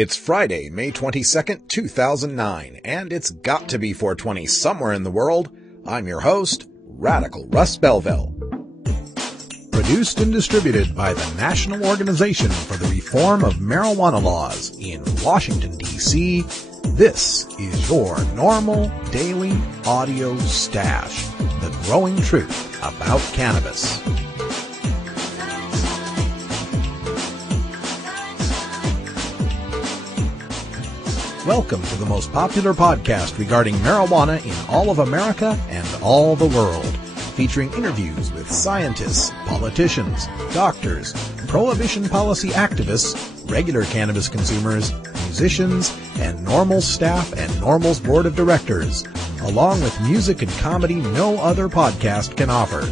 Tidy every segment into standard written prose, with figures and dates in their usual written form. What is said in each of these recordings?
It's Friday, May 22nd, 2009, and it's got to be 420 somewhere in the world. I'm your host, Radical Russ Belville. Produced and distributed by the National Organization for the Reform of Marijuana Laws in Washington, D.C., this is your NORML Daily Audio Stash, the growing truth about cannabis. Welcome to the most popular podcast regarding marijuana in all of America and all the world, featuring interviews with scientists, politicians, doctors, prohibition policy activists, regular cannabis consumers, musicians, and NORML staff and NORML's board of directors, along with music and comedy no other podcast can offer.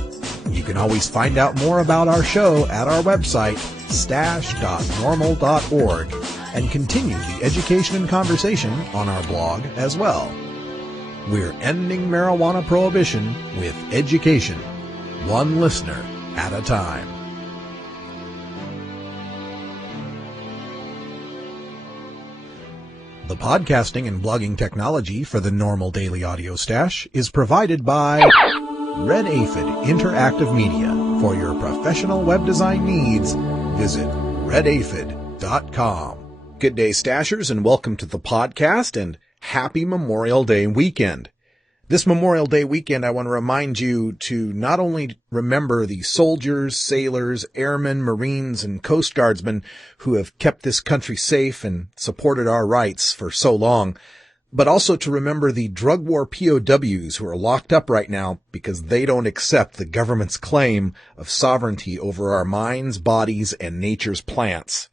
You can always find out more about our show at our website, stash.norml.org, and continue the education and conversation on our blog as well. We're ending marijuana prohibition with education, one listener at a time. The podcasting and blogging technology for the NORML Daily Audio Stash is provided by Red Aphid Interactive Media. For your professional web design needs, visit redaphid.com. Good day, Stashers, and welcome to the podcast, and happy Memorial Day weekend. This Memorial Day weekend, I want to remind you to not only remember the soldiers, sailors, airmen, Marines, and Coast Guardsmen who have kept this country safe and supported our rights for so long, but also to remember the drug war POWs who are locked up right now because they don't accept the government's claim of sovereignty over our minds, bodies, and nature's plants.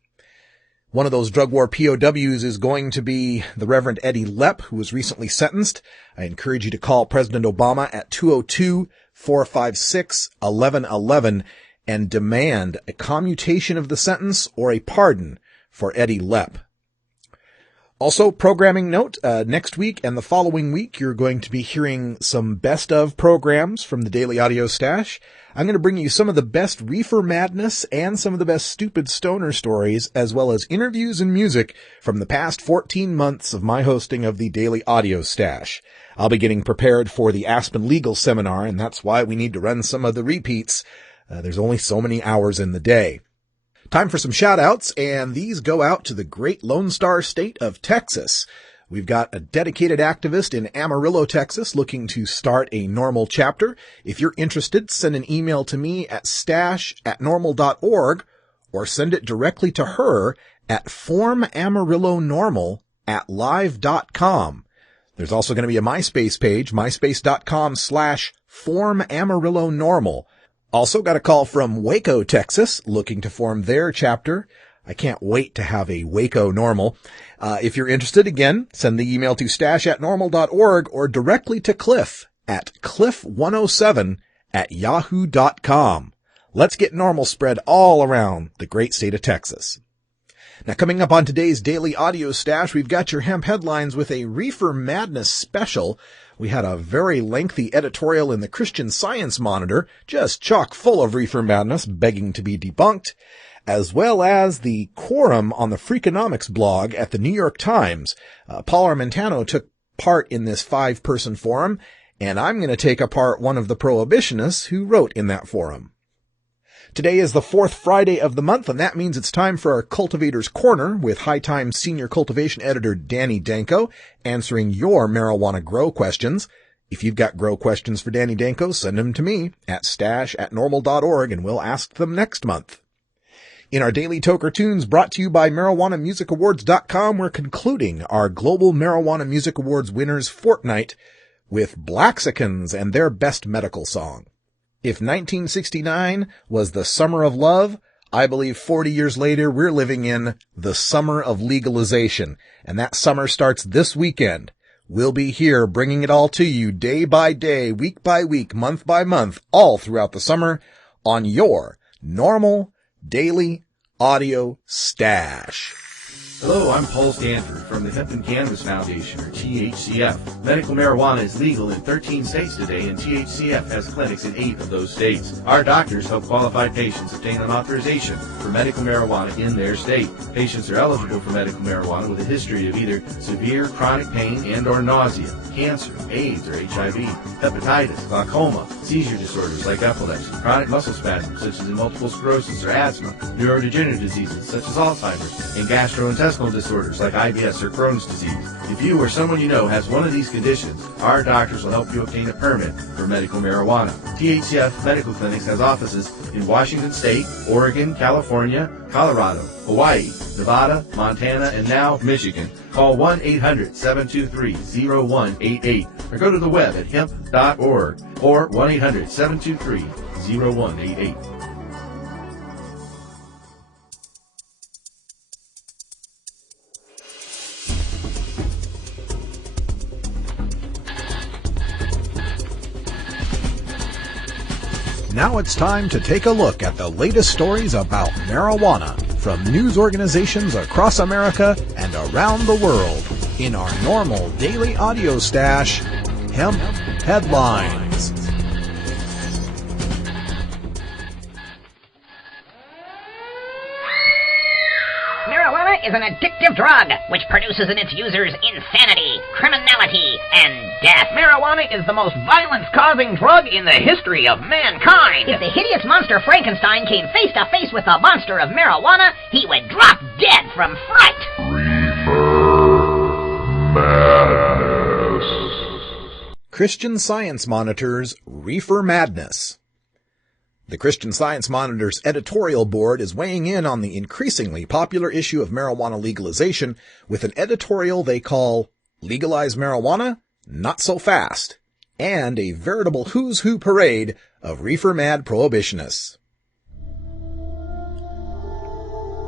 One of those drug war POWs is going to be the Reverend Eddie Lepp, who was recently sentenced. I encourage you to call President Obama at 202-456-1111 and demand a commutation of the sentence or a pardon for Eddie Lepp. Also, programming note, next week and the following week, you're going to be hearing some best of programs from the Daily Audio Stash. I'm going to bring you some of the best reefer madness and some of the best stupid stoner stories, as well as interviews and music from the past 14 months of my hosting of the Daily Audio Stash. I'll be getting prepared for the Aspen Legal Seminar, and that's why we need to run some of the repeats. There's only so many hours in the day. Time for some shout-outs, and these go out to the great Lone Star State of Texas. We've got a dedicated activist in Amarillo, Texas, looking to start a NORML chapter. If you're interested, send an email to me at stash@norml.org or send it directly to her at formamarillonormal@live.com. There's also going to be a MySpace page, myspace.com/formamarillonormal. Also got a call from Waco, Texas, looking to form their chapter. I can't wait to have a Waco NORML. If you're interested, again, send the email to stash@norml.org or directly to Cliff at cliff107@yahoo.com. Let's get NORML spread all around the great state of Texas. Now, coming up on today's Daily Audio Stash, we've got your hemp headlines with a Reefer Madness special. We had a very lengthy editorial in the Christian Science Monitor, just chock full of reefer madness begging to be debunked, as well as the quorum on the Freakonomics blog at the New York Times. Paul Armentano took part in this 5-person forum, and I'm going to take apart one of the prohibitionists who wrote in that forum. Today is the 4th Friday of the month, and that means it's time for our Cultivator's Corner with High Times Senior Cultivation Editor Danny Danko answering your marijuana grow questions. If you've got grow questions for Danny Danko, send them to me at stash@norml.org, and we'll ask them next month. In our Daily Toker Tunes brought to you by MarijuanaMusicAwards.com, we're concluding our Global Marijuana Music Awards winners fortnight with Blaxicans and their best medical song. If 1969 was the summer of love, I believe 40 years later we're living in the summer of legalization, and that summer starts this weekend. We'll be here bringing it all to you day by day, week by week, month by month, all throughout the summer on your NORML Daily Audio Stash. Hello, I'm Paul Stanford from the Hemp and Cannabis Foundation, or THCF. Medical marijuana is legal in 13 states today, and THCF has clinics in 8 of those states. Our doctors help qualified patients obtain an authorization for medical marijuana in their state. Patients are eligible for medical marijuana with a history of either severe chronic pain and or nausea, cancer, AIDS or HIV, hepatitis, glaucoma, seizure disorders like epilepsy, chronic muscle spasms such as multiple sclerosis or asthma, neurodegenerative diseases such as Alzheimer's, and gastrointestinal disorders like IBS or Crohn's disease. If you or someone you know has one of these conditions, our doctors will help you obtain a permit for medical marijuana. THCF Medical Clinics has offices in Washington State, Oregon, California, Colorado, Hawaii, Nevada, Montana, and now Michigan. Call 1-800-723-0188 or go to the web at hemp.org or 1-800-723-0188. Now it's time to take a look at the latest stories about marijuana from news organizations across America and around the world in our normal daily audio stash, Hemp Headlines. Marijuana is an addictive drug which produces in its users insanity, criminality, and death. Marijuana is the most violence-causing drug in the history of mankind. If the hideous monster Frankenstein came face to face with the monster of marijuana, he would drop dead from fright. Reefer Madness. Christian Science Monitor's Reefer Madness. The Christian Science Monitor's editorial board is weighing in on the increasingly popular issue of marijuana legalization with an editorial they call Legalize Marijuana? Not So Fast, and a veritable who's who parade of reefer-mad prohibitionists.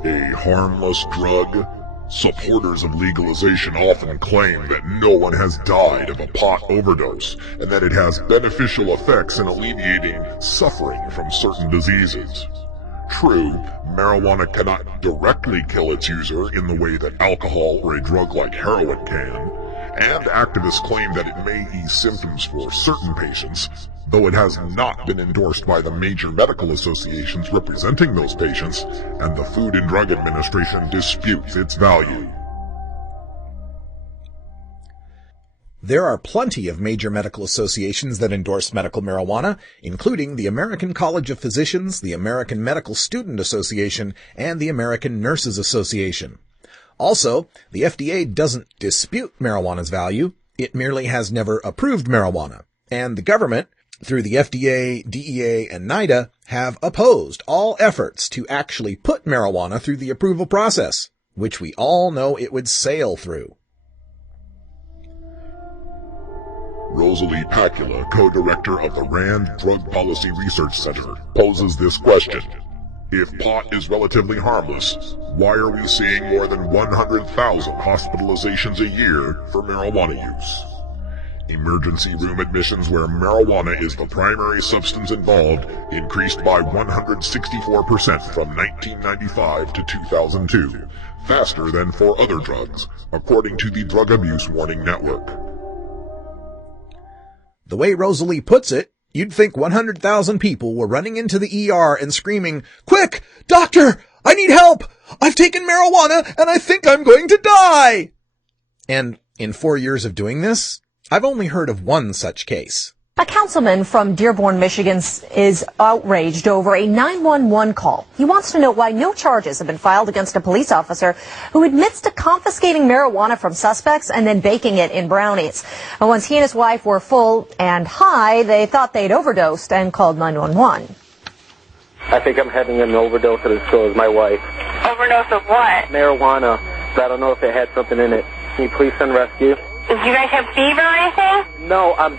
A harmless drug? Supporters of legalization often claim that no one has died of a pot overdose, and that it has beneficial effects in alleviating suffering from certain diseases. True, marijuana cannot directly kill its user in the way that alcohol or a drug like heroin can, and activists claim that it may ease symptoms for certain patients, though it has not been endorsed by the major medical associations representing those patients, and the Food and Drug Administration disputes its value. There are plenty of major medical associations that endorse medical marijuana, including the American College of Physicians, the American Medical Student Association, and the American Nurses Association. Also, the FDA doesn't dispute marijuana's value, it merely has never approved marijuana, and the government, through the FDA, DEA, and NIDA, have opposed all efforts to actually put marijuana through the approval process, which we all know it would sail through. Rosalie Pacula, co-director of the RAND Drug Policy Research Center, poses this question. If pot is relatively harmless, why are we seeing more than 100,000 hospitalizations a year for marijuana use? Emergency room admissions where marijuana is the primary substance involved increased by 164% from 1995 to 2002, faster than for other drugs, according to the Drug Abuse Warning Network. The way Rosalie puts it, you'd think 100,000 people were running into the ER and screaming, "Quick! Doctor! I need help! I've taken marijuana and I think I'm going to die!" And in 4 years of doing this, I've only heard of one such case. A councilman from Dearborn, Michigan is outraged over a 911 call. He wants to know why no charges have been filed against a police officer who admits to confiscating marijuana from suspects and then baking it in brownies. And once he and his wife were full and high, they thought they'd overdosed and called 911. I think I'm having an overdose, and so is my wife. Overdose of what? Marijuana. I don't know if it had something in it. Can you please send rescue? Do you guys have fever or anything? No, I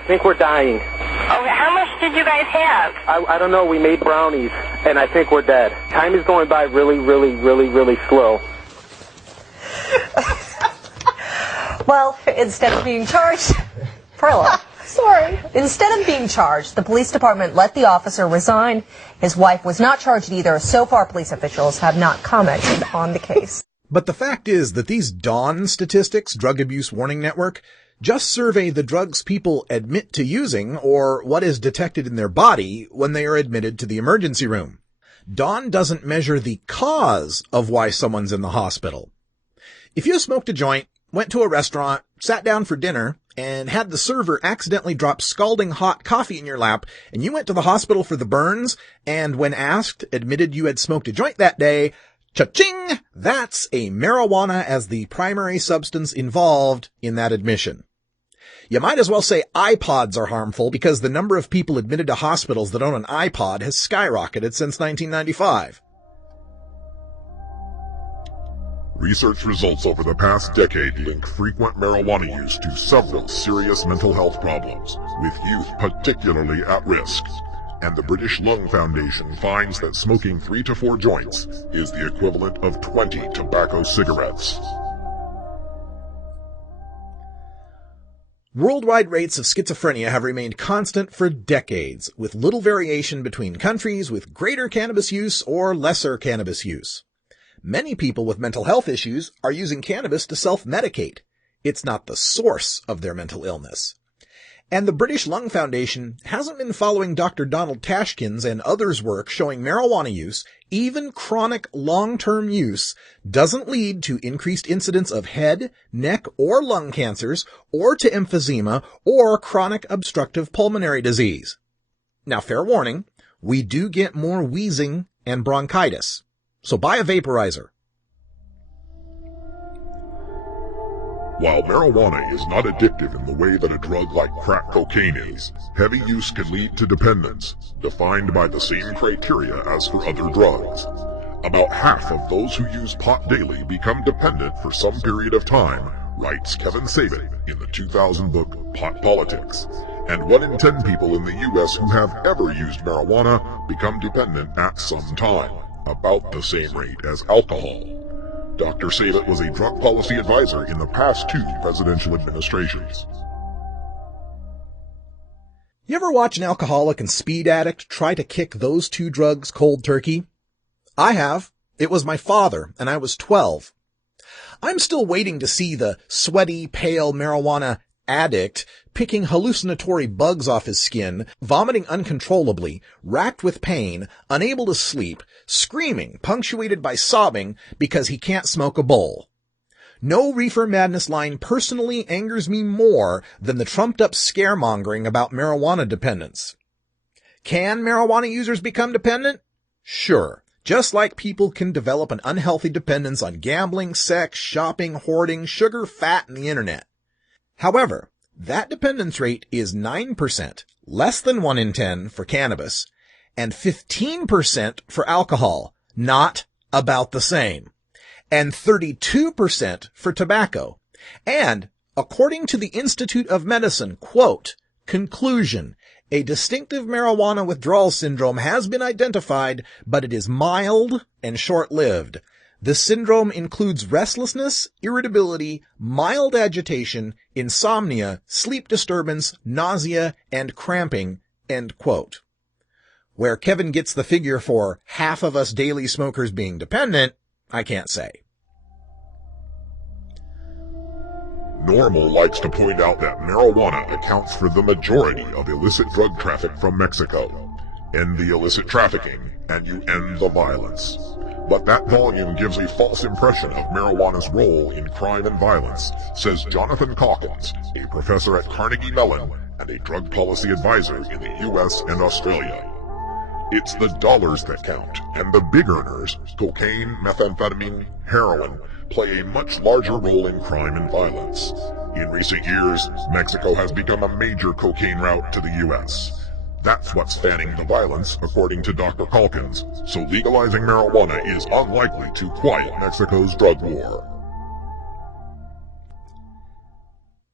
think we're dying. Okay, how much did you guys have? I don't know. We made brownies, and I think we're dead. Time is going by really, really, really, really slow. Well, instead of being charged, Perla, sorry. Instead of being charged, the police department let the officer resign. His wife was not charged either. So far, police officials have not commented on the case. But the fact is that these DAWN statistics, Drug Abuse Warning Network, just survey the drugs people admit to using or what is detected in their body when they are admitted to the emergency room. DAWN doesn't measure the cause of why someone's in the hospital. If you smoked a joint, went to a restaurant, sat down for dinner, and had the server accidentally drop scalding hot coffee in your lap, and you went to the hospital for the burns, and when asked, admitted you had smoked a joint that day, cha-ching! That's a marijuana as the primary substance involved in that admission. You might as well say iPods are harmful because the number of people admitted to hospitals that own an iPod has skyrocketed since 1995. Research results over the past decade link frequent marijuana use to several serious mental health problems, with youth particularly at risk. And the British Lung Foundation finds that smoking 3 to 4 joints is the equivalent of 20 tobacco cigarettes. Worldwide rates of schizophrenia have remained constant for decades, with little variation between countries with greater cannabis use or lesser cannabis use. Many people with mental health issues are using cannabis to self-medicate. It's not the source of their mental illness. And the British Lung Foundation hasn't been following Dr. Donald Tashkin's and others' work showing marijuana use, even chronic long-term use, doesn't lead to increased incidence of head, neck, or lung cancers, or to emphysema, or chronic obstructive pulmonary disease. Now, fair warning, we do get more wheezing and bronchitis. So buy a vaporizer. While marijuana is not addictive in the way that a drug like crack cocaine is, heavy use can lead to dependence, defined by the same criteria as for other drugs. About half of those who use pot daily become dependent for some period of time, writes Kevin Sabat in the 2000 book Pot Politics. And 1 in 10 people in the US who have ever used marijuana become dependent at some time, about the same rate as alcohol. Dr. Sabat was a drug policy advisor in the past 2 presidential administrations. You ever watch an alcoholic and speed addict try to kick those 2 drugs cold turkey? I have. It was my father, and I was 12. I'm still waiting to see the sweaty, pale marijuana addict picking hallucinatory bugs off his skin, vomiting uncontrollably, racked with pain, unable to sleep, screaming, punctuated by sobbing because he can't smoke a bowl. No reefer madness line personally angers me more than the trumped-up scaremongering about marijuana dependence. Can marijuana users become dependent? Sure. Just like people can develop an unhealthy dependence on gambling, sex, shopping, hoarding, sugar, fat, and the internet. However, that dependence rate is 9%, less than 1 in 10 for cannabis, and 15% for alcohol, not about the same, and 32% for tobacco. And, according to the Institute of Medicine, quote, conclusion, a distinctive marijuana withdrawal syndrome has been identified, but it is mild and short-lived. This syndrome includes restlessness, irritability, mild agitation, insomnia, sleep disturbance, nausea, and cramping, end quote. Where Kevin gets the figure for half of us daily smokers being dependent, I can't say. NORML likes to point out that marijuana accounts for the majority of illicit drug traffic from Mexico. End the illicit trafficking, and you end the violence. But that volume gives a false impression of marijuana's role in crime and violence, says Jonathan Calkins, a professor at Carnegie Mellon and a drug policy advisor in the US and Australia. It's the dollars that count, and the big earners, cocaine, methamphetamine, heroin, play a much larger role in crime and violence. In recent years, Mexico has become a major cocaine route to the US. That's what's fanning the violence, according to Dr. Calkins, so legalizing marijuana is unlikely to quiet Mexico's drug war.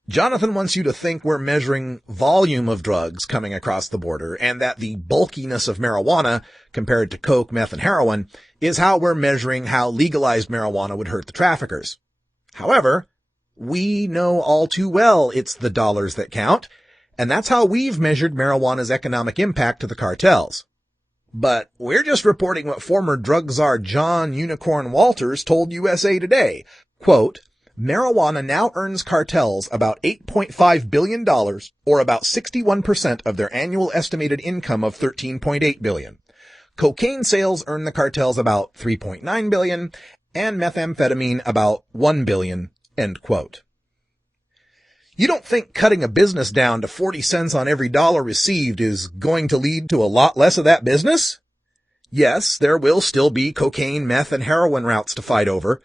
Jonathan wants you to think we're measuring volume of drugs coming across the border and that the bulkiness of marijuana compared to coke, meth, and heroin is how we're measuring how legalized marijuana would hurt the traffickers. However, we know all too well it's the dollars that count, and that's how we've measured marijuana's economic impact to the cartels. But we're just reporting what former drug czar John Unicorn Walters told USA Today. Quote, marijuana now earns cartels about $8.5 billion, or about 61% of their annual estimated income of $13.8 billion. Cocaine sales earn the cartels about $3.9 billion, and methamphetamine about $1 billion, end quote. You don't think cutting a business down to 40 cents on every dollar received is going to lead to a lot less of that business? Yes, there will still be cocaine, meth, and heroin routes to fight over,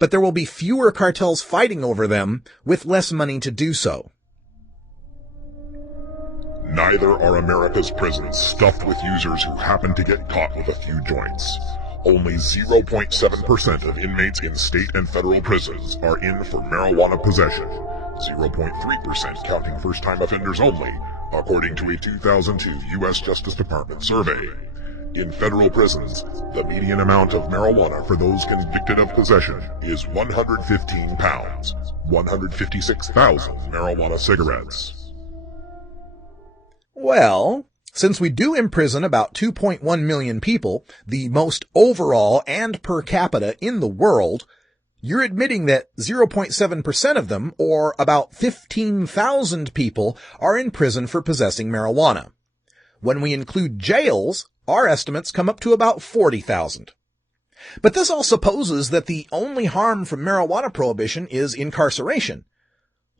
but there will be fewer cartels fighting over them with less money to do so. Neither are America's prisons stuffed with users who happen to get caught with a few joints. Only 0.7% of inmates in state and federal prisons are in for marijuana possession, 0.3% counting first-time offenders only, according to a 2002 U.S. Justice Department survey. In federal prisons, the median amount of marijuana for those convicted of possession is 115 pounds, 156,000 marijuana cigarettes. Well, since we do imprison about 2.1 million people, the most overall and per capita in the world, you're admitting that 0.7% of them, or about 15,000 people, are in prison for possessing marijuana. When we include jails, our estimates come up to about 40,000. But this all supposes that the only harm from marijuana prohibition is incarceration.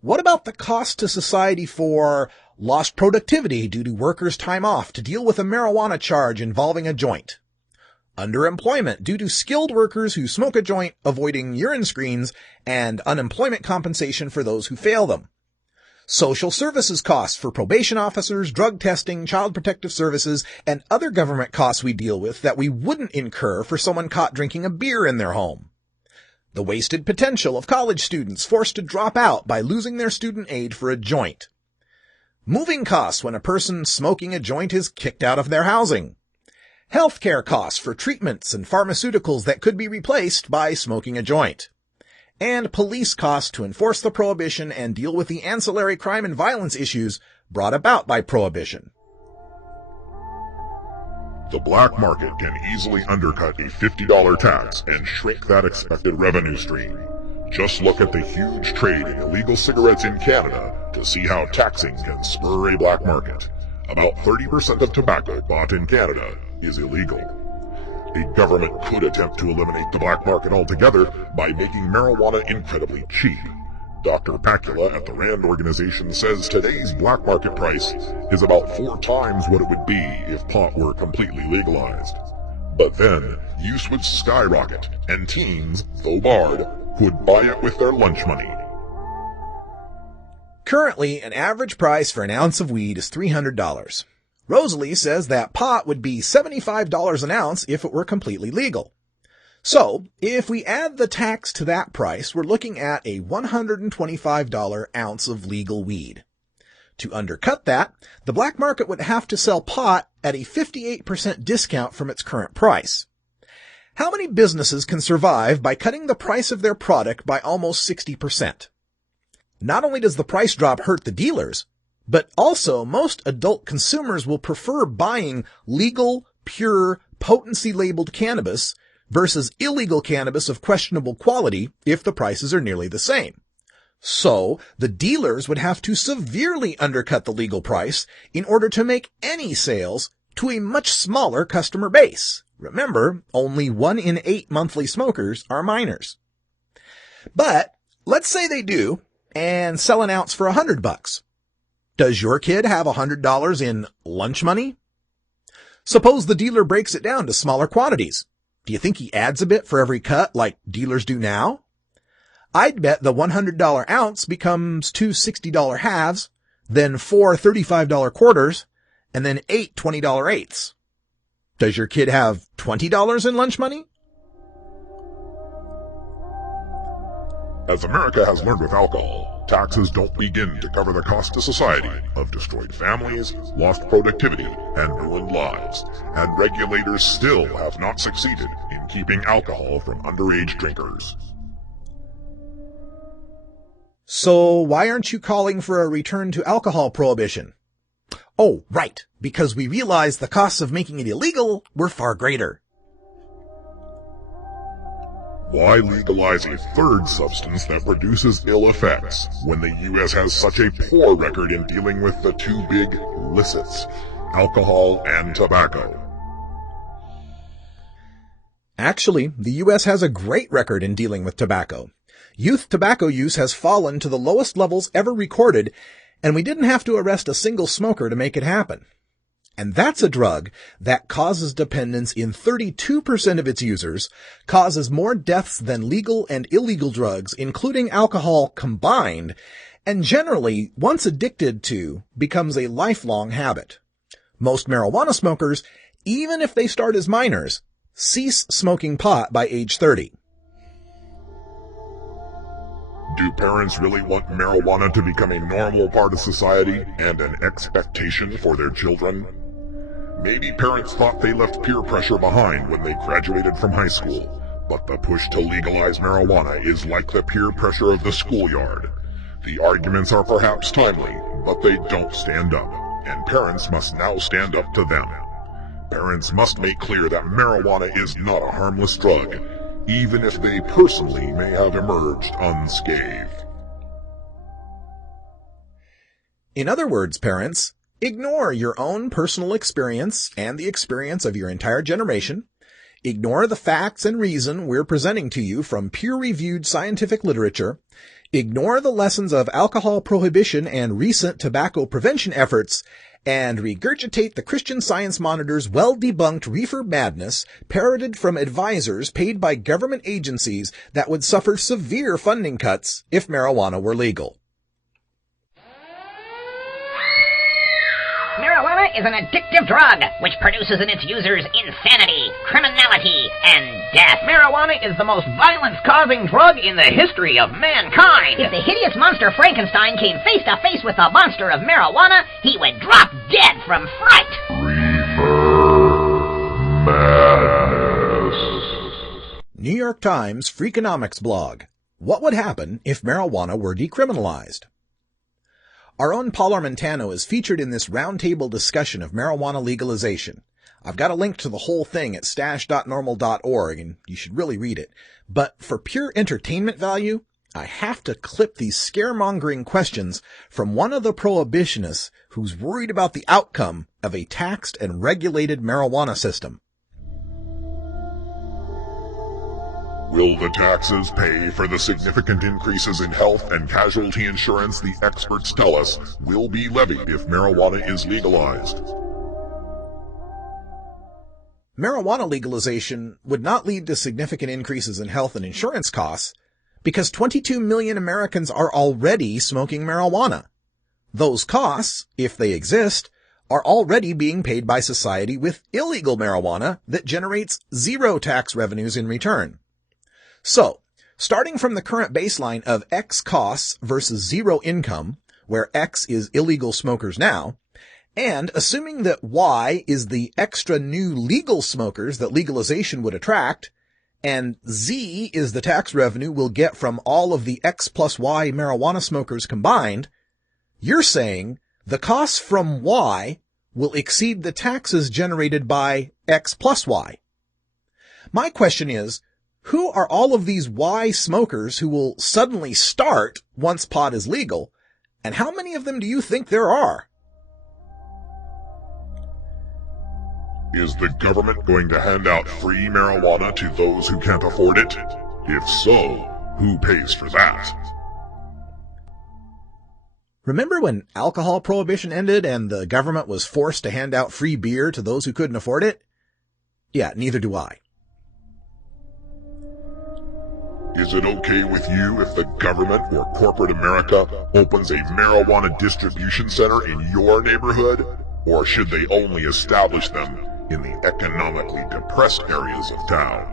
What about the cost to society for lost productivity due to workers' time off to deal with a marijuana charge involving a joint? Underemployment due to skilled workers who smoke a joint avoiding urine screens, and unemployment compensation for those who fail them. Social services costs for probation officers, drug testing, child protective services, and other government costs we deal with that we wouldn't incur for someone caught drinking a beer in their home. The wasted potential of college students forced to drop out by losing their student aid for a joint. Moving costs when a person smoking a joint is kicked out of their housing. Healthcare costs for treatments and pharmaceuticals that could be replaced by smoking a joint. And police costs to enforce the prohibition and deal with the ancillary crime and violence issues brought about by prohibition. The black market can easily undercut a $50 tax and shrink that expected revenue stream. Just look at the huge trade in illegal cigarettes in Canada to see how taxing can spur a black market. About 30% of tobacco bought in Canada is illegal. A government could attempt to eliminate the black market altogether by making marijuana incredibly cheap. Dr. Pacula at the RAND organization says today's black market price is about 4 times what it would be if pot were completely legalized. But then, use would skyrocket, and teens, though barred, would buy it with their lunch money. Currently, an average price for an ounce of weed is $300. Rosalie says that pot would be $75 an ounce if it were completely legal. So, if we add the tax to that price, we're looking at a $125 ounce of legal weed. To undercut that, the black market would have to sell pot at a 58% discount from its current price. How many businesses can survive by cutting the price of their product by almost 60%? Not only does the price drop hurt the dealers, but also most adult consumers will prefer buying legal, pure, potency-labeled cannabis versus illegal cannabis of questionable quality if the prices are nearly the same. So, the dealers would have to severely undercut the legal price in order to make any sales to a much smaller customer base. Remember, only 1 in 8 monthly smokers are minors. But, let's say they do, and sell an ounce for $100. Does your kid have $100 in lunch money? Suppose the dealer breaks it down to smaller quantities. Do you think he adds a bit for every cut like dealers do now? I'd bet the $100 ounce becomes 2 $60 halves, then 4 $35 quarters, and then 8 $20 eighths. Does your kid have $20 in lunch money? As America has learned with alcohol, taxes don't begin to cover the cost to society of destroyed families, lost productivity, and ruined lives. And regulators still have not succeeded in keeping alcohol from underage drinkers. So why aren't you calling for a return to alcohol prohibition? Oh, right, because we realized the costs of making it illegal were far greater. Why legalize a third substance that produces ill effects when the U.S. has such a poor record in dealing with the two big licits, alcohol and tobacco? Actually, the U.S. has a great record in dealing with tobacco. Youth tobacco use has fallen to the lowest levels ever recorded, and we didn't have to arrest a single smoker to make it happen. And that's a drug that causes dependence in 32% of its users, causes more deaths than legal and illegal drugs, including alcohol combined, and generally, once addicted to, becomes a lifelong habit. Most marijuana smokers, even if they start as minors, cease smoking pot by age 30. Do parents really want marijuana to become a normal part of society and an expectation for their children? Maybe parents thought they left peer pressure behind when they graduated from high school, but the push to legalize marijuana is like the peer pressure of the schoolyard. The arguments are perhaps timely, but they don't stand up, and parents must now stand up to them. Parents must make clear that marijuana is not a harmless drug, even if they personally may have emerged unscathed. In other words, parents, ignore your own personal experience and the experience of your entire generation. Ignore the facts and reason we're presenting to you from peer-reviewed scientific literature. Ignore the lessons of alcohol prohibition and recent tobacco prevention efforts, and regurgitate the Christian Science Monitor's well-debunked reefer madness parroted from advisors paid by government agencies that would suffer severe funding cuts if marijuana were legal. Marijuana is an addictive drug which produces in its users insanity, criminality, and death. Marijuana is the most violence-causing drug in the history of mankind. If the hideous monster Frankenstein came face to face with the monster of marijuana, he would drop dead from fright. Reefer madness. New York Times Freakonomics blog. What would happen if marijuana were decriminalized? Our own Paul Armentano is featured in this roundtable discussion of marijuana legalization. I've got a link to the whole thing at stash.normal.org, and you should really read it. But for pure entertainment value, I have to clip these scaremongering questions from one of the prohibitionists who's worried about the outcome of a taxed and regulated marijuana system. Will the taxes pay for the significant increases in health and casualty insurance the experts tell us will be levied if marijuana is legalized? Marijuana legalization would not lead to significant increases in health and insurance costs because 22 million Americans are already smoking marijuana. Those costs, if they exist, are already being paid by society with illegal marijuana that generates zero tax revenues in return. So, starting from the current baseline of X costs versus zero income, where X is illegal smokers now, and assuming that Y is the extra new legal smokers that legalization would attract, and Z is the tax revenue we'll get from all of the X plus Y marijuana smokers combined, you're saying the costs from Y will exceed the taxes generated by X plus Y. My question is, who are all of these Y smokers who will suddenly start once pot is legal, and how many of them do you think there are? Is the government going to hand out free marijuana to those who can't afford it? If so, who pays for that? Remember when alcohol prohibition ended and the government was forced to hand out free beer to those who couldn't afford it? Yeah, neither do I. Is it okay with you if the government or corporate America opens a marijuana distribution center in your neighborhood? Or should they only establish them in the economically depressed areas of town?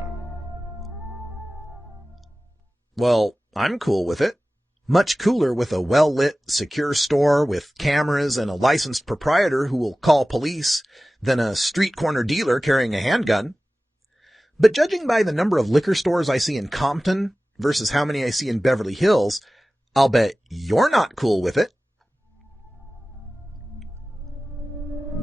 Well, I'm cool with it. Much cooler with a well-lit, secure store with cameras and a licensed proprietor who will call police than a street corner dealer carrying a handgun. But judging by the number of liquor stores I see in Compton versus how many I see in Beverly Hills, I'll bet you're not cool with it.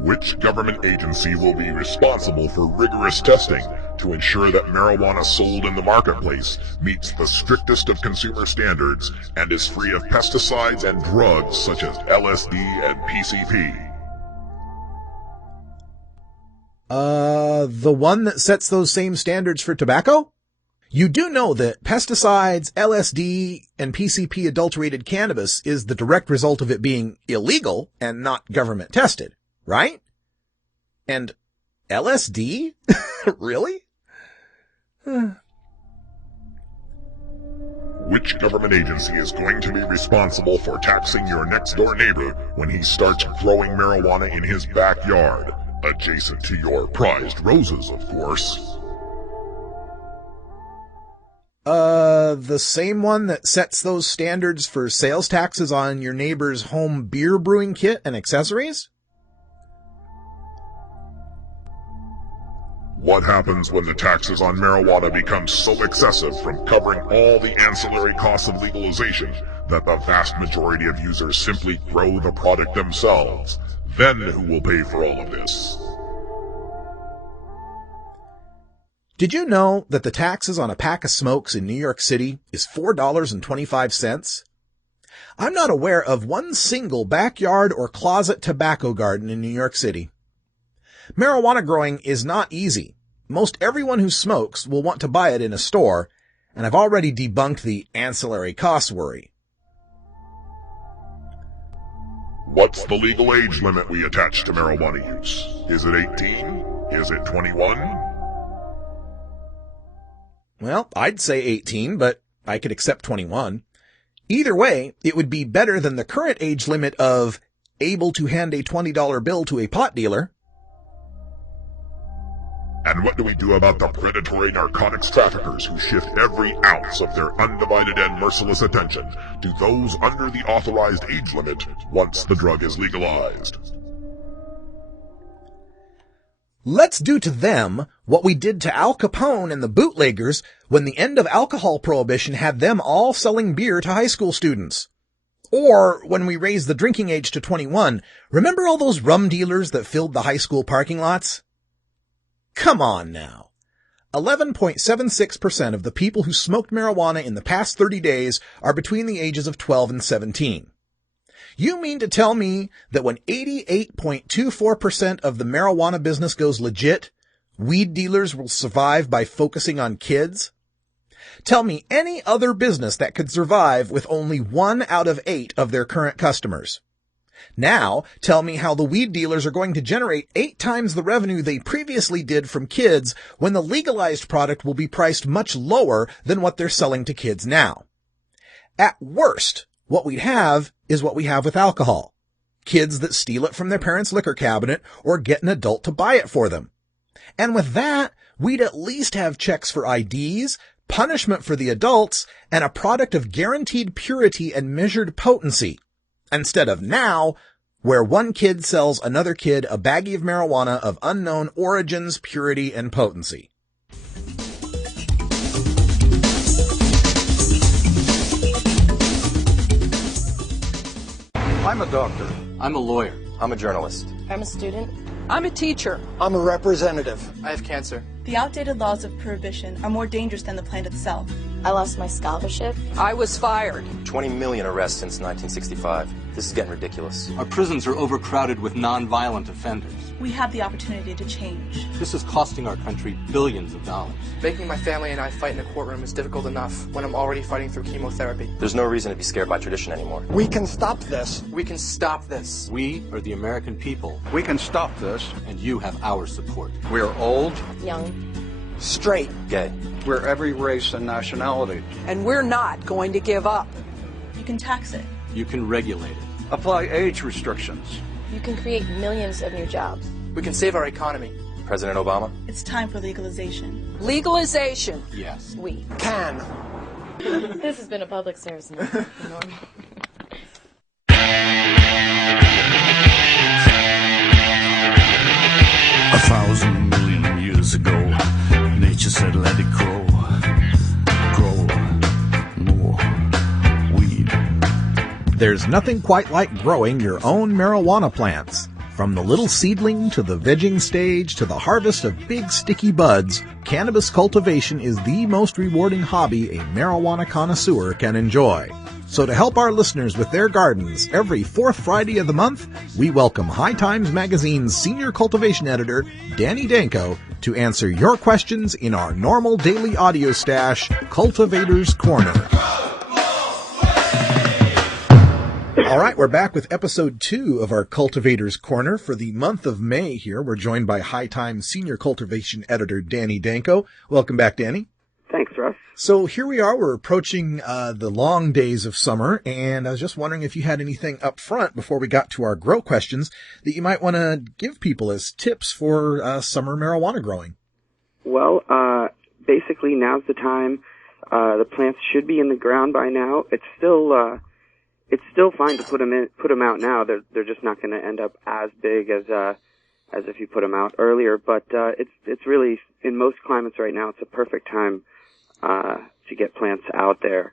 Which government agency will be responsible for rigorous testing to ensure that marijuana sold in the marketplace meets the strictest of consumer standards and is free of pesticides and drugs such as LSD and PCP? The one that sets those same standards for tobacco? You do know that pesticides, LSD, and PCP adulterated cannabis is the direct result of it being illegal and not government tested, right? And LSD? Really? Which government agency is going to be responsible for taxing your next-door neighbor when he starts growing marijuana in his backyard, adjacent to your prized roses, of course? The same one that sets those standards for sales taxes on your neighbor's home beer brewing kit and accessories? What happens when the taxes on marijuana become so excessive from covering all the ancillary costs of legalization that the vast majority of users simply grow the product themselves? Then who will pay for all of this? Did you know that the taxes on a pack of smokes in New York City is $4.25? I'm not aware of one single backyard or closet tobacco garden in New York City. Marijuana growing is not easy. Most everyone who smokes will want to buy it in a store, and I've already debunked the ancillary costs worry. What's the legal age limit we attach to marijuana use? Is it 18? Is it 21? Well, I'd say 18, but I could accept 21. Either way, it would be better than the current age limit of able to hand a $20 bill to a pot dealer. And what do we do about the predatory narcotics traffickers who shift every ounce of their undivided and merciless attention to those under the authorized age limit once the drug is legalized? Let's do to them what we did to Al Capone and the bootleggers when the end of alcohol prohibition had them all selling beer to high school students. Or when we raised the drinking age to 21, remember all those rum dealers that filled the high school parking lots? Come on now. 11.76% of the people who smoked marijuana in the past 30 days are between the ages of 12 and 17. You mean to tell me that when 88.24% of the marijuana business goes legit, weed dealers will survive by focusing on kids? Tell me any other business that could survive with only 1 out of 8 of their current customers. Now, tell me how the weed dealers are going to generate 8 times the revenue they previously did from kids when the legalized product will be priced much lower than what they're selling to kids now. At worst, what we'd have is what we have with alcohol. Kids that steal it from their parents' liquor cabinet or get an adult to buy it for them. And with that, we'd at least have checks for IDs, punishment for the adults, and a product of guaranteed purity and measured potency. Instead of now, where one kid sells another kid a baggie of marijuana of unknown origins, purity, and potency. I'm a doctor. I'm a lawyer. I'm a journalist. I'm a student. I'm a teacher. I'm a representative. I have cancer. The outdated laws of prohibition are more dangerous than the plant itself. I lost my scholarship. I was fired. 20 million arrests since 1965. This is getting ridiculous. Our prisons are overcrowded with non-violent offenders. We have the opportunity to change. This is costing our country billions of dollars. Making my family and I fight in a courtroom is difficult enough when I'm already fighting through chemotherapy. There's no reason to be scared by tradition anymore. We can stop this. We can stop this. We are the American people. We can stop this. And you have our support. We're old. Young. Straight. Gay. We're every race and nationality. And we're not going to give up. You can tax it. You can regulate it. Apply age restrictions. You can create millions of new jobs. We can save our economy. President Obama? It's time for legalization. Legalization. Yes. We can. This has been a public service announcement. A 1,000 million years ago, nature said let it grow. Grow more weed. There's nothing quite like growing your own marijuana plants. From the little seedling to the vegging stage to the harvest of big sticky buds, cannabis cultivation is the most rewarding hobby a marijuana connoisseur can enjoy. So to help our listeners with their gardens, every fourth Friday of the month, we welcome High Times Magazine's senior cultivation editor, Danny Danko, to answer your questions in our NORML daily audio stash, Cultivator's Corner. All right, we're back with episode 2 of our Cultivator's Corner for the month of May here. We're joined by High Times senior cultivation editor, Danny Danko. Welcome back, Danny. Thanks, Russ. So here we are. We're approaching the long days of summer, and I was just wondering if you had anything up front before we got to our grow questions that you might want to give people as tips for summer marijuana growing. Well, basically now's the time. The plants should be in the ground by now. It's still fine to put them out now. They're just not going to end up as big as if you put them out earlier. But it's really, in most climates right now, it's a perfect time to get plants out there.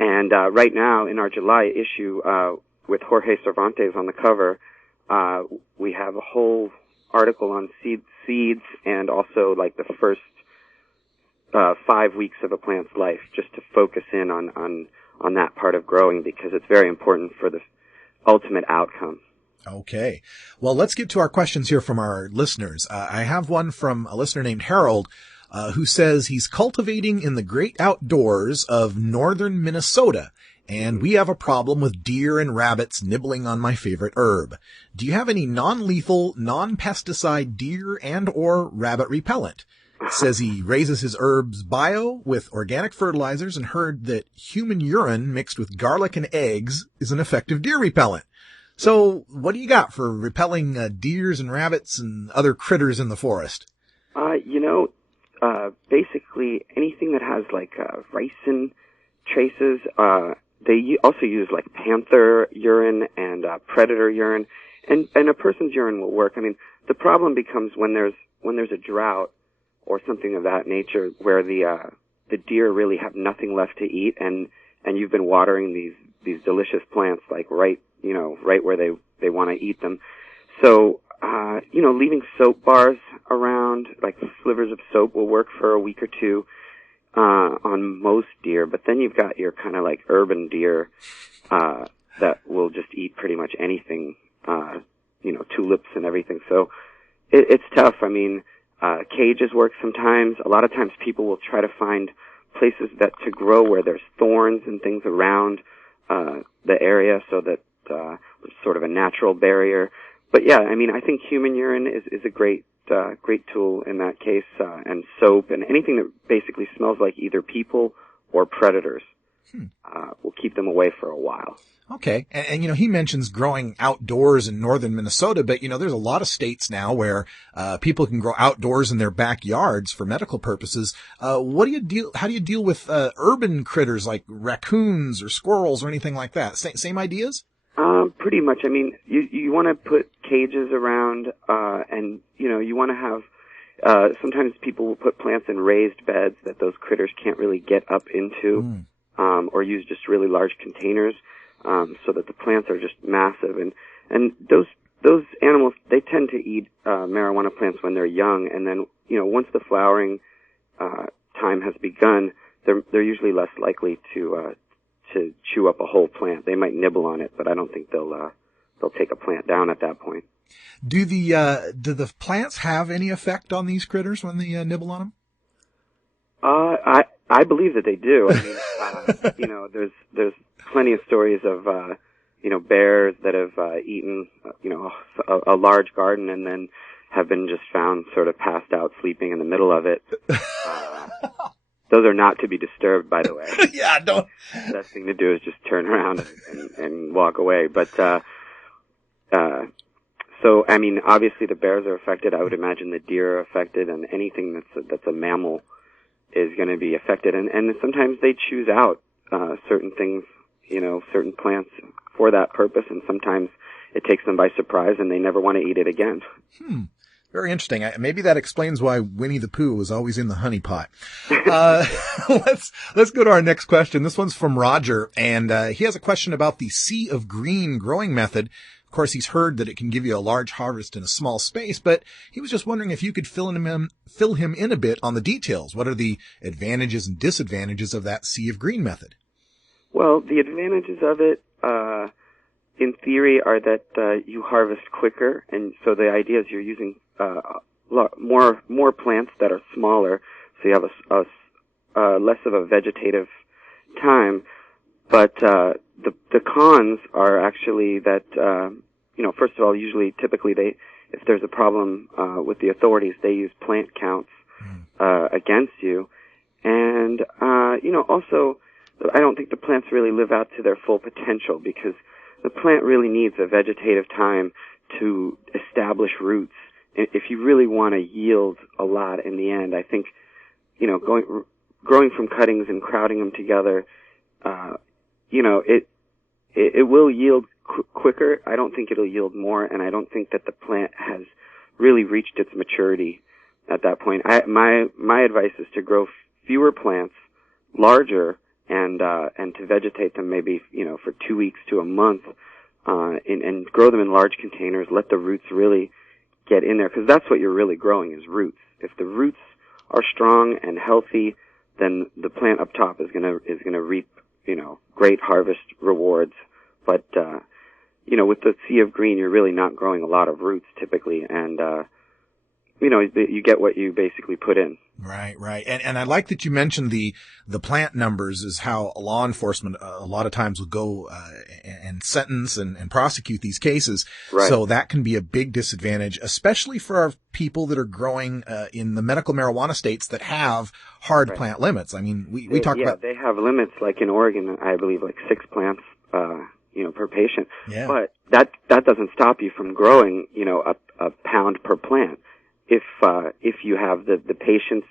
And right now, in our July issue, with Jorge Cervantes on the cover, we have a whole article on seeds and also like the first 5 weeks of a plant's life, just to focus in on that part of growing, because it's very important for the ultimate outcome. Okay. Well, let's get to our questions here from our listeners. I have one from a listener named Harold, who says he's cultivating in the great outdoors of northern Minnesota, and we have a problem with deer and rabbits nibbling on my favorite herb. Do you have any non-lethal, non-pesticide deer and or rabbit repellent? Says he raises his herbs bio with organic fertilizers and heard that human urine mixed with garlic and eggs is an effective deer repellent. So what do you got for repelling deers and rabbits and other critters in the forest? Basically anything that has like ricin traces, they also use like panther urine and predator urine, and a person's urine will work. I mean, the problem becomes when there's a drought or something of that nature, where the deer really have nothing left to eat, and you've been watering these delicious plants like right where they want to eat them. So leaving soap bars around, like slivers of soap, will work for a week or two on most deer. But then you've got your kind of like urban deer that will just eat pretty much anything, tulips and everything. So it's tough. I mean, cages work sometimes. A lot of times people will try to find places to grow where there's thorns and things around the area, so that it's sort of a natural barrier. But yeah, I mean, I think human urine is a great tool in that case, and soap and anything that basically smells like either people or predators will keep them away for a while. Okay. And he mentions growing outdoors in northern Minnesota, but, there's a lot of states now where, people can grow outdoors in their backyards for medical purposes. How do you deal with, urban critters like raccoons or squirrels or anything like that? Same ideas? Pretty much. I mean, you want to put cages around, and, you want to have, sometimes people will put plants in raised beds that those critters can't really get up into, or use just really large containers. So that the plants are just massive, and those animals, they tend to eat marijuana plants when they're young, and then once the flowering time has begun, they're usually less likely to chew up a whole plant. They might nibble on it, but I don't think they'll take a plant down at that point. Do the plants have any effect on these critters when they nibble on them? I believe that they do. I mean, there's plenty of stories of, bears that have eaten, a large garden and then have been just found sort of passed out sleeping in the middle of it. Those are not to be disturbed, by the way. Yeah, don't. The best thing to do is just turn around and walk away. But, so, I mean, obviously the bears are affected. I would imagine the deer are affected, and anything that's a mammal is going to be affected. And sometimes they choose out, certain things, certain plants for that purpose, and sometimes it takes them by surprise and they never want to eat it again. Very interesting. Maybe that explains why Winnie the Pooh was always in the honey pot. Let's go to our next question. This one's from Roger, and he has a question about the sea of green growing method, Of course, he's heard that it can give you a large harvest in a small space, but he was just wondering if you could fill him in a bit on the details. What are the advantages and disadvantages of that sea of green method? Well, the advantages of it, in theory, are that you harvest quicker, and so the idea is you're using more plants that are smaller, so you have a less of a vegetative time. But the cons are actually that first of all, typically if there's a problem with the authorities, they use plant counts against you, and also I don't think the plants really live out to their full potential, because the plant really needs a vegetative time to establish roots. If you really want to yield a lot in the end, I think, growing from cuttings and crowding them together, it will yield quicker. I don't think it'll yield more, and I don't think that the plant has really reached its maturity at that point. My advice is to grow fewer plants, larger, and to vegetate them maybe, for 2 weeks to a month, and grow them in large containers. Let the roots really get in there, because that's what you're really growing, is roots. If the roots are strong and healthy, then the plant up top is gonna reap, great harvest rewards. But with the sea of green, you're really not growing a lot of roots typically, and you get what you basically put in. Right. And I like that you mentioned the plant numbers is how law enforcement a lot of times will go and sentence and prosecute these cases. Right. So that can be a big disadvantage, especially for our people that are growing in the medical marijuana states that have hard plant limits. I mean, we talk about... they have limits, like in Oregon, I believe, like 6 plants, per patient. Yeah. But that doesn't stop you from growing, a pound per plant. If you have the patience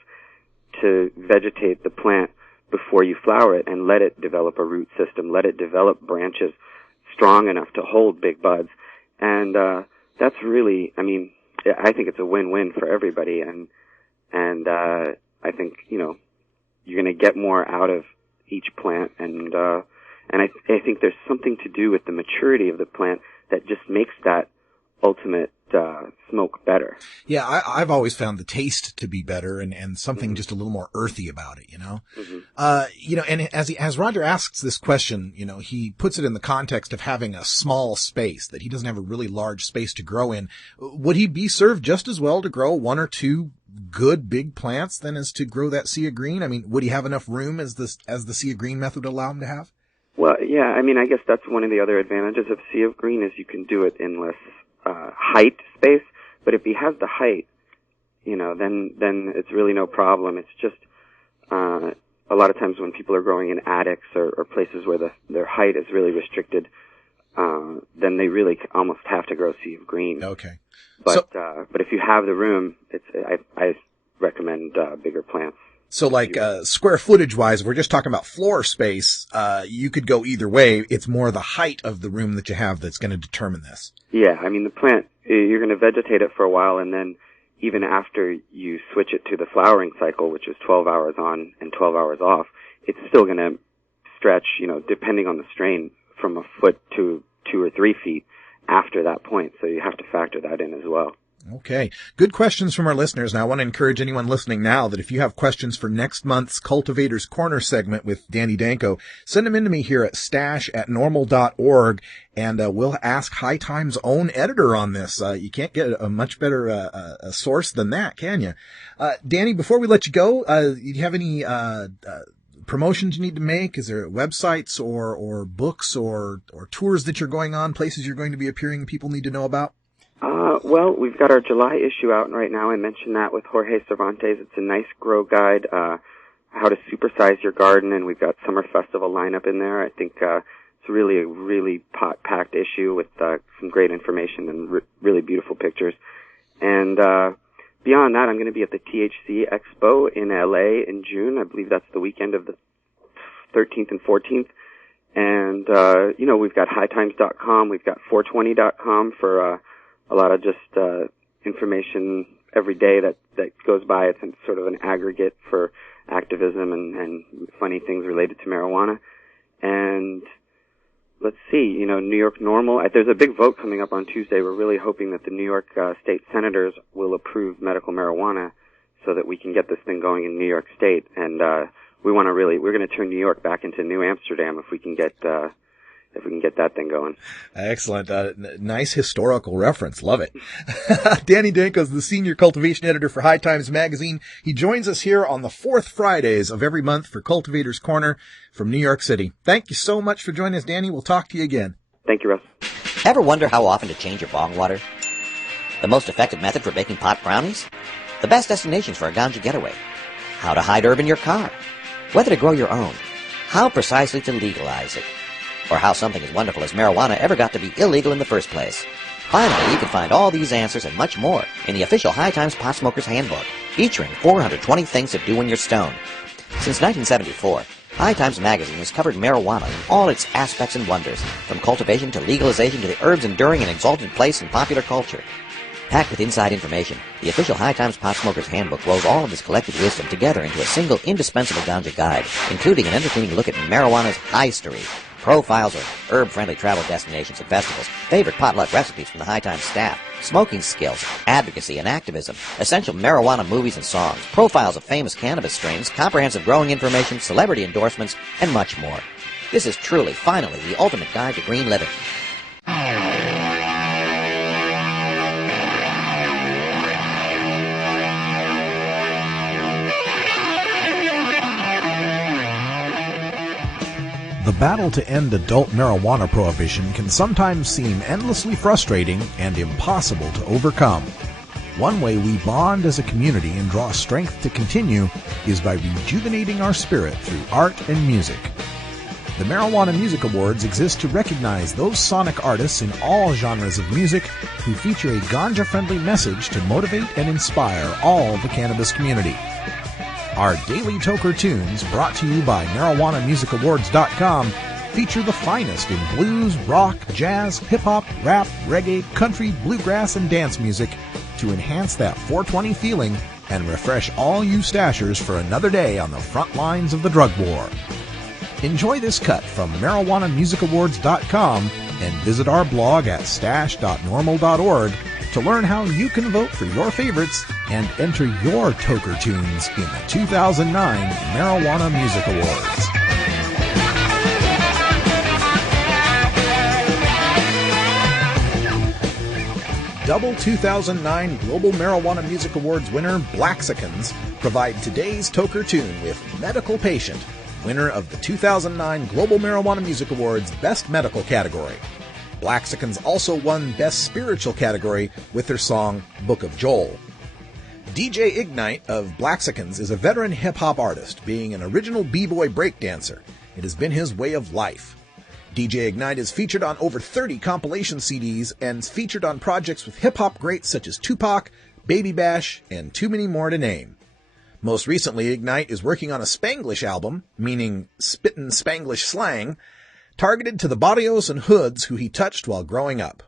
to vegetate the plant before you flower it and let it develop a root system, let it develop branches strong enough to hold big buds, and that's really, I think it's a win-win for everybody, and I think you're going to get more out of each plant, and I think there's something to do with the maturity of the plant that just makes that ultimate smoke better. Yeah, I've always found the taste to be better and something just a little more earthy about it, and as Roger asks this question, he puts it in the context of having a small space, that he doesn't have a really large space to grow in. Would he be served just as well to grow 1 or 2 good big plants than as to grow that sea of green? I mean, would he have enough room as the sea of green method would allow him to have? Well, yeah, I guess that's one of the other advantages of sea of green, is you can do it in less height space. But if he has the height, then it's really no problem. It's just a lot of times when people are growing in attics or places where their height is really restricted, then they really almost have to grow sea of green. Okay. But if you have the room, I recommend bigger plants. So square footage wise, if we're just talking about floor space, you could go either way. It's more the height of the room that you have that's going to determine this. Yeah, the plant, you're going to vegetate it for a while, and then even after you switch it to the flowering cycle, which is 12 hours on and 12 hours off, it's still going to stretch, depending on the strain, from a foot to 2 or 3 feet after that point. So you have to factor that in as well. Okay. Good questions from our listeners. Now, I want to encourage anyone listening now that if you have questions for next month's Cultivators Corner segment with Danny Danko, send them in to me here at stash@normal.org, and we'll ask High Time's own editor on this. You can't get a much better a source than that, can you? Danny, before we let you go, do you have any promotions you need to make? Is there websites or books or tours that you're going on, places you're going to be appearing people need to know about? Well, we've got our July issue out right now. I mentioned that with Jorge Cervantes. It's a nice grow guide, how to supersize your garden, and we've got Summer Festival lineup in there. I think it's really a really packed issue with some great information and really beautiful pictures. And beyond that, I'm going to be at the THC Expo in LA in June. I believe that's the weekend of the 13th and 14th. And we've got hightimes.com, we've got 420.com for a lot of just information every day that goes by. It's sort of an aggregate for activism and funny things related to marijuana. And let's see, New York NORML. There's a big vote coming up on Tuesday. We're really hoping that the New York state senators will approve medical marijuana so that we can get this thing going in New York State. And we're going to turn New York back into New Amsterdam if we can get that thing going. Excellent. Nice historical reference. Love it. Danny Danko is the senior cultivation editor for High Times Magazine. He joins us here on the fourth Fridays of every month for Cultivators Corner from New York City. Thank you so much for joining us, Danny. We'll talk to you again. Thank you, Russ. Ever wonder how often to change your bong water? The most effective method for baking pot brownies? The best destinations for a ganja getaway? How to hide herb in your car? Whether to grow your own? How precisely to legalize it? Or how something as wonderful as marijuana ever got to be illegal in the first place. Finally, you can find all these answers and much more in the official High Times Pot Smoker's Handbook, featuring 420 things to do when you're stoned. Since 1974, High Times Magazine has covered marijuana in all its aspects and wonders, from cultivation to legalization to the herb's enduring and exalted place in popular culture. Packed with inside information, the official High Times Pot Smoker's Handbook rolls all of this collected wisdom together into a single indispensable ganja guide, including an entertaining look at marijuana's history, profiles of herb-friendly travel destinations and festivals, favorite potluck recipes from the High Times staff, smoking skills, advocacy and activism, essential marijuana movies and songs, profiles of famous cannabis strains, comprehensive growing information, celebrity endorsements, and much more. This is truly, finally, the ultimate guide to green living. The battle to end adult marijuana prohibition can sometimes seem endlessly frustrating and impossible to overcome. One way we bond as a community and draw strength to continue is by rejuvenating our spirit through art and music. The Marijuana Music Awards exist to recognize those sonic artists in all genres of music who feature a ganja-friendly message to motivate and inspire all the cannabis community. Our daily Toker tunes, brought to you by MarijuanaMusicAwards.com, feature the finest in blues, rock, jazz, hip-hop, rap, reggae, country, bluegrass, and dance music to enhance that 420 feeling and refresh all you stashers for another day on the front lines of the drug war. Enjoy this cut from MarijuanaMusicAwards.com and visit our blog at stash.normal.org to learn how you can vote for your favorites and enter your Toker tunes in the 2009 Marijuana Music Awards. Double 2009 Global Marijuana Music Awards winner Blaxicans provide today's Toker tune with Medical Patient, winner of the 2009 Global Marijuana Music Awards Best Medical category. Blaxicans also won Best Spiritual category with their song Book of Joel. DJ Ignite of Blaxicans is a veteran hip-hop artist, being an original b-boy breakdancer. It has been his way of life. DJ Ignite is featured on over 30 compilation CDs and is featured on projects with hip-hop greats such as Tupac, Baby Bash, and too many more to name. Most recently, Ignite is working on a Spanglish album, meaning spittin' Spanglish slang, targeted to the barrios and hoods who he touched while growing up.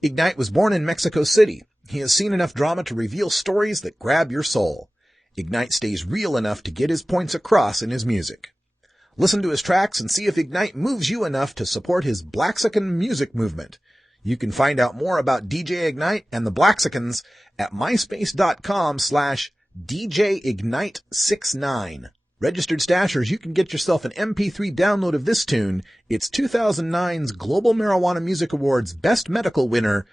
Ignite was born in Mexico City. He has seen enough drama to reveal stories that grab your soul. Ignite stays real enough to get his points across in his music. Listen to his tracks and see if Ignite moves you enough to support his Blaxican music movement. You can find out more about DJ Ignite and the Blaxicans at myspace.com/DJIgnite69. Registered stashers, you can get yourself an MP3 download of this tune. It's 2009's Global Marijuana Music Awards Best Medical winner,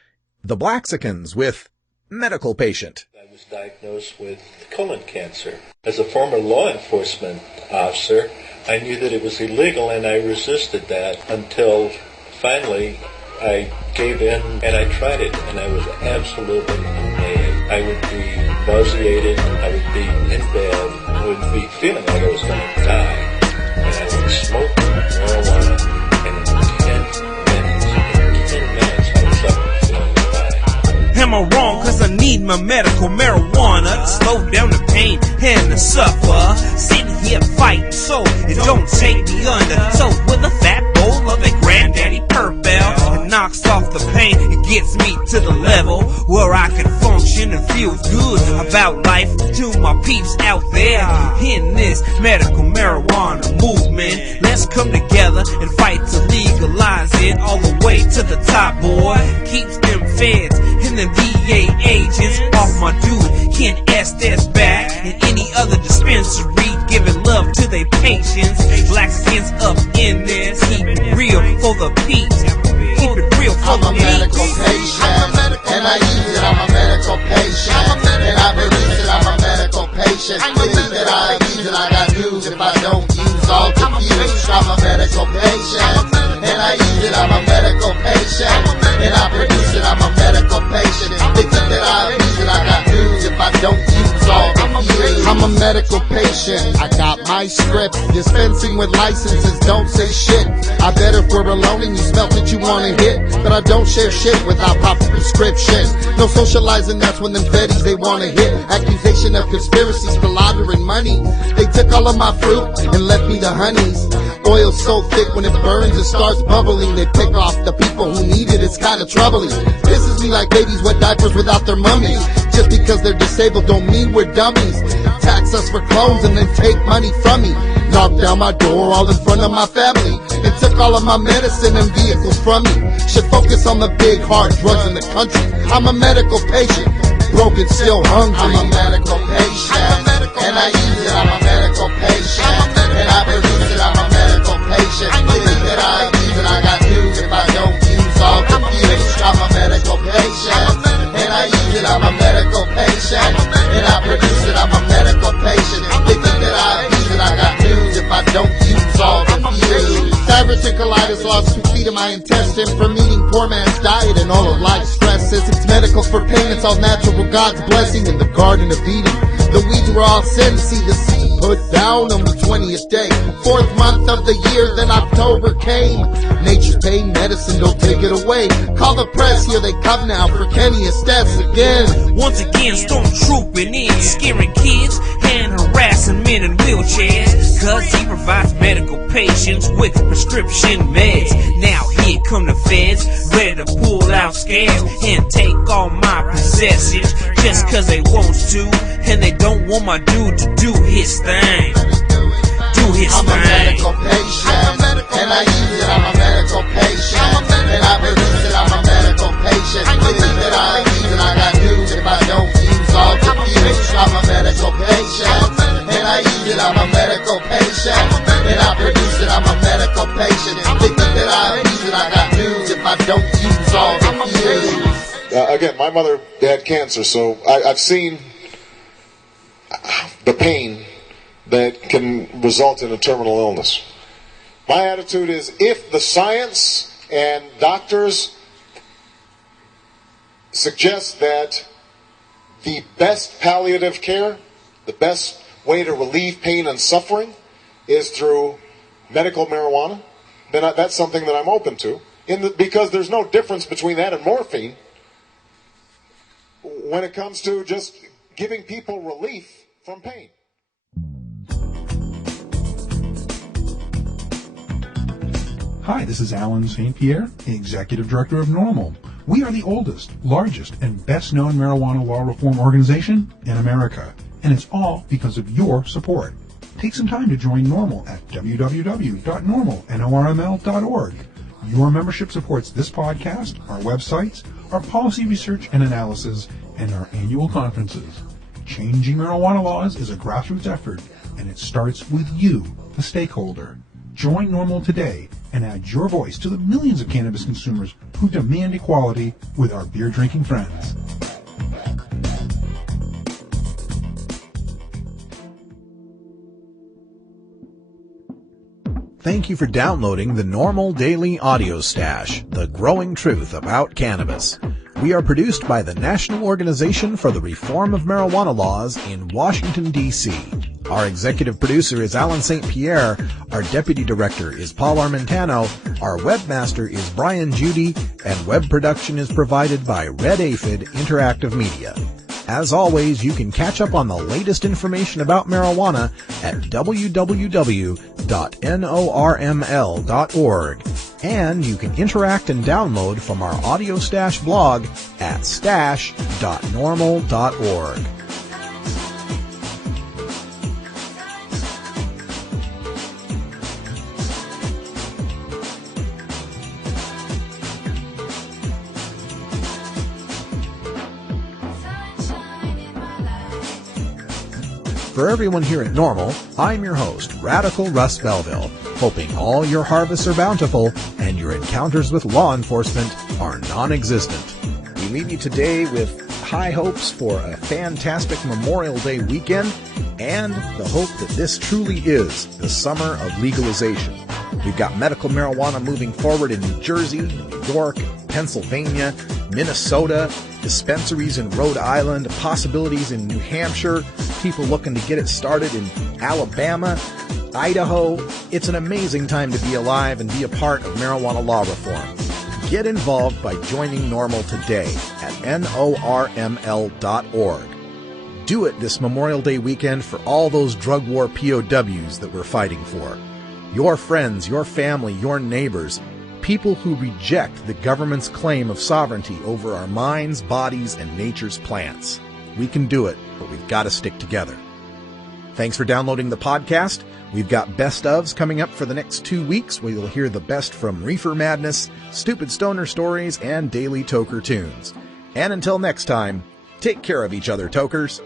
the Blaxicans, with Medical Patient. I was diagnosed with colon cancer. As a former law enforcement officer, I knew that it was illegal and I resisted that until finally I gave in and I tried it and I was absolutely amazed. I would be nauseated, I would be in bed, I would be feeling like I was going to die. And I would smoke marijuana and in 10 minutes I was up and feeling fine. Am I wrong? Cause I need my medical marijuana to slow down the pain and the suffer. Sitting here fighting so it don't take me under. So with a fat bowl of a granddaddy purple, it knocks off the pain, it gets me to the level where I can function and feel good about life. To my peeps out there in this medical marijuana movement, let's come together and fight to legalize it all the way to the top, boy. Keeps them feds and them DA agents off my dude Ken Estes back and any other dispensary giving love to their patients. Black skins up in this, keep it real for the peeps. Keep it real for the medical patient, and I use it. I'm a medical patient, and I produce it. I'm a medical patient. Believe that I use it. I got news. If I don't use, all confused. I'm a medical patient, and I use it. I'm a medical patient, and I produce it. I'm a medical patient. They think that I use it. I got news. If I don't use, all confused. I'm a medical patient. I got my script. Dispensing with licenses. Don't say shit. I bet if we're alone and you smelt that you wanna hit, but I don't share shit without proper prescription. No socializing, that's when them fetties they wanna hit. Accusation of conspiracies for laundering money. They took all of my fruit and left me the honeys. Oil so thick when it burns it starts bubbling. They pick off the people who need it, it's kinda troubling. Pisses me like babies wet diapers without their mummies. Just because they're disabled don't mean we're dummies. Tax us for clones and then take money from me. Knocked down my door all in front of my family and took all of my medicine and vehicles from me. Should focus on the big hard drugs in the country. I'm a medical patient, broken, still hungry. I'm a medical patient, and I use it. I'm a medical patient, and I produce it. I'm a medical patient. Believe that I use it. I got news. If I don't use, all confused. I'm a medical patient, and I use it. I'm a medical patient, and I produce it. I'm a medical patient. They think that I use it. I got news. If I don't use, all confused. Diverticulitis lost 2 feet of my intestine from eating poor man's diet and all of life's stresses. It's medical for pain, it's all natural, God's blessing in the Garden of Eden. The weeds were all sin, see the seed put down on the 20th day. 4th month of the year, then October came. Nature's pain medicine, don't take it away. Call the press, here they come now for Kenny Estes again. Once again, stormtrooping in, scaring kids and harassing men in wheelchairs. Cause he provides medical patients with prescription meds. Now here come the feds, ready to pull out scabs and take all my possessions just cause they want to, and they don't want my dude to do his thing. Do his I'm thing. a medical patient, and I use it. I'm a medical patient, and I produce it. I'm a medical patient. Believe that I use it. I got news. If I don't use, all confused. I'm a medical patient, and I use it. I'm a medical patient, and I produce it. I'm a medical patient. They think that I use it. I got news. If I don't use, all confused. Again, my mother had cancer, so I've seen the pain that can result in a terminal illness. My attitude is, if the science and doctors suggest that the best palliative care, the best way to relieve pain and suffering is through medical marijuana, then that's something that I'm open to, because there's no difference between that and morphine when it comes to just giving people relief from pain. Hi, this is Alan St. Pierre, the Executive Director of NORML. We are the oldest, largest, and best-known marijuana law reform organization in America, and it's all because of your support. Take some time to join NORML at www.norml.org. Your membership supports this podcast, our websites, our policy research and analysis, and our annual conferences. Changing marijuana laws is a grassroots effort, and it starts with you, the stakeholder. Join NORML today and add your voice to the millions of cannabis consumers who demand equality with our beer-drinking friends. Thank you for downloading the NORML Daily Audio Stash, the growing truth about cannabis. We are produced by the National Organization for the Reform of Marijuana Laws in Washington, D.C. Our executive producer is Alan St. Pierre, our deputy director is Paul Armentano, our webmaster is Brian Judy, and web production is provided by Red Aphid Interactive Media. As always, you can catch up on the latest information about marijuana at www.norml.org. And you can interact and download from our Audio Stash blog at stash.normal.org. For everyone here at NORML, I'm your host, Radical Russ Belville, hoping all your harvests are bountiful and your encounters with law enforcement are non-existent. We leave you today with high hopes for a fantastic Memorial Day weekend and the hope that this truly is the summer of legalization. We've got medical marijuana moving forward in New Jersey, New York, Pennsylvania, Minnesota, dispensaries in Rhode Island, possibilities in New Hampshire, people looking to get it started in Alabama, Idaho. It's an amazing time to be alive and be a part of marijuana law reform. Get involved by joining NORML today at NORML.org. Do it this Memorial Day weekend for all those drug war POWs that we're fighting for. Your friends, your family, your neighbors, people who reject the government's claim of sovereignty over our minds, bodies, and nature's plants. We can do it, but we've got to stick together. Thanks for downloading the podcast. We've got best ofs coming up for the next 2 weeks where you'll hear the best from Reefer Madness, Stupid Stoner Stories, and Daily Toker Tunes. And until next time, take care of each other, tokers.